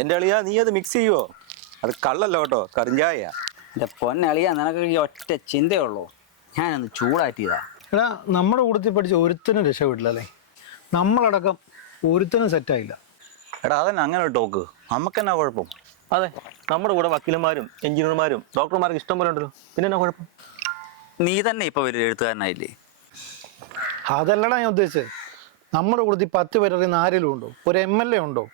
എൻ്റെ അളിയാ നീ അത് മിക്സ് ചെയ്യുവോ? അത് കള്ളല്ല കേട്ടോ, കറിഞ്ചായ. എൻ്റെ പൊന്നളിയാ, നിനക്ക് ഈ ഒറ്റ ചിന്തയുള്ളൂ. ഞാനൊന്ന് ചൂടാറ്റിയതാ. എടാ, നമ്മുടെ കൂട്ടത്തിൽ പഠിച്ച ഒരുത്തനും രക്ഷപ്പെട്ടില്ലല്ലേ? നമ്മളടക്കം ഒരുത്തനും സെറ്റായില്ല. എടാ അതന്നെ അങ്ങനെ ഒരു ടോക്ക്. നമുക്ക് എന്നാ കുഴപ്പം? അതെ, നമ്മുടെ കൂടെ വക്കീലന്മാരും എഞ്ചിനീയർമാരും ഡോക്ടർമാർക്ക് ഇഷ്ടം പോലെ ഉണ്ടല്ലോ, പിന്നെ എന്നാ കുഴപ്പം? നീ തന്നെ ഇപ്പോൾ ഒരു എഴുത്തുകാരനായില്ലേ? അതല്ലടാ ഞാൻ ഉദ്ദേശിച്ചത്. നമ്മുടെ കൂട്ടത്തിൽ 10 പേരറിയുന്ന ആരെങ്കിലും ഉണ്ടോ? ഒരു MLA ഉണ്ടോ?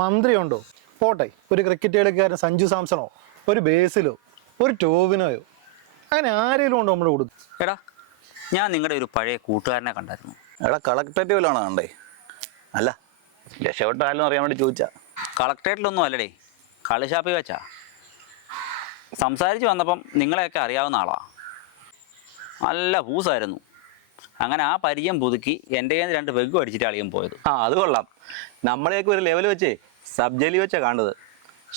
മന്ത്രി ഉണ്ടോ? പോട്ടെ, ഒരു ക്രിക്കറ്റ് കളിക്കാരൻ സഞ്ജു സാംസണോ, ഒരു ബേസിലോ, ഒരു ടോവിനോയോ, അങ്ങനെ ആരെങ്കിലും ഉണ്ടോ നമ്മുടെ കൂട്ടത്തിൽ? എടാ, ഞാൻ നിങ്ങളുടെ ഒരു പഴയ കൂട്ടുകാരനെ കണ്ടായിരുന്നു. എടാ കളക്ടറേറ്റീവിലാണോ കണ്ടേ? അല്ല, രക്ഷപ്പെട്ടാലും അറിയാൻ വേണ്ടി ചോദിച്ചാ. കളക്ടറേറ്റിലൊന്നും അല്ലടേ, കളിഷാപ്പിൽ വെച്ചാ. സംസാരിച്ച് വന്നപ്പം നിങ്ങളെയൊക്കെ അറിയാവുന്ന ആളാ. നല്ല പൂസായിരുന്നു. അങ്ങനെ ആ പരിചയം പുതുക്കി എൻ്റെ കയ്യിൽ 2 പെഗ് അടിച്ചിട്ട് അളിയൻ പോയത്. അത് കൊള്ളാം. നമ്മളെയൊക്കെ ഒരു ലെവൽ വെച്ച് സബ് ജയിലിൽ വെച്ചാണ് കാണുന്നത്.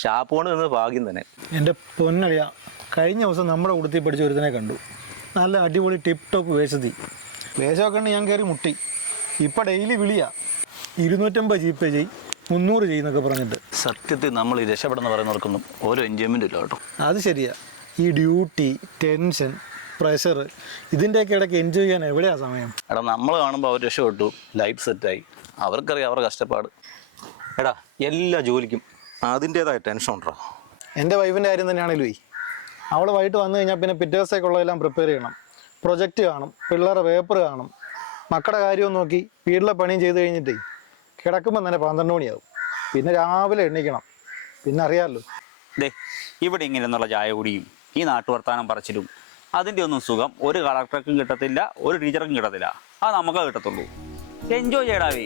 ഷാപ്പ് കൊണ്ട് നിന്ന് ഭാഗ്യം തന്നെ. എൻ്റെ പൊന്നളിയാ, കഴിഞ്ഞ ദിവസം നമ്മുടെ കൂട്ടത്തിൽ പഠിച്ച ഒരുത്തനെ കണ്ടു. നല്ല അടിപൊളി ടിപ്പ് ടോപ്പ് വേഷമൊക്കെ ഉണ്ട്. ഞാൻ കയറി മുട്ടി. ഇപ്പം ഡെയിലി വിളിയാ, 250 GP ചെയ്, 300 ചെയ്യുന്നൊക്കെ പറഞ്ഞിട്ട്. സത്യത്തിൽ നമ്മൾ ഈ രക്ഷപ്പെടുന്ന പറയുന്നവർക്കൊന്നും ഓരോ എൻജോയ്മെൻറ്റും ഇല്ല കേട്ടോ. അത് ശരിയാ. ഈ ഡ്യൂട്ടി, ടെൻഷൻ, പ്രഷർ, ഇതിൻ്റെയൊക്കെ ഇടയ്ക്ക് എൻജോയ് ചെയ്യാൻ എവിടെയാ സമയം? എടാ നമ്മൾ കാണുമ്പോൾ അവർ രക്ഷപ്പെട്ടു, ലൈഫ് സെറ്റായി. അവർക്കറിയാം അവരുടെ കഷ്ടപ്പാട്. എടാ, എല്ലാ ജോലിക്കും അതിൻ്റേതായ ടെൻഷൻ ഉണ്ടോ? എൻ്റെ വൈഫിൻ്റെ കാര്യം തന്നെയാണല്ലോ. അവൾ വൈകിട്ട് വന്നു കഴിഞ്ഞാൽ പിന്നെ പിറ്റേ ദിവസത്തേക്കുള്ളതെല്ലാം പ്രിപ്പയർ ചെയ്യണം. പ്രൊജക്റ്റ് കാണും, പിള്ളേരുടെ പേപ്പർ കാണും, മക്കളുടെ കാര്യവും നോക്കി വീട്ടിലെ പണിയും ചെയ്ത് കഴിഞ്ഞിട്ടേ കിടക്കുമ്പോൾ തന്നെ 12 മണിയാവും. പിന്നെ രാവിലെ എണ്ണിക്കണം. പിന്നെ അറിയാമല്ലോ. ദേ, ഇവിടെ ഇങ്ങനെ എന്നുള്ള ചായ കുടിയും ഈ നാട്ടുവർത്താനം പറച്ചിലും അതിൻ്റെ ഒന്നും സുഖം ഒരു കളക്ടർക്കും കിട്ടത്തില്ല, ഒരു ടീച്ചർക്കും കിട്ടത്തില്ല. അത് നമുക്കേ കിട്ടത്തുള്ളൂ. എൻജോയ് ചെയ്യടാവേ.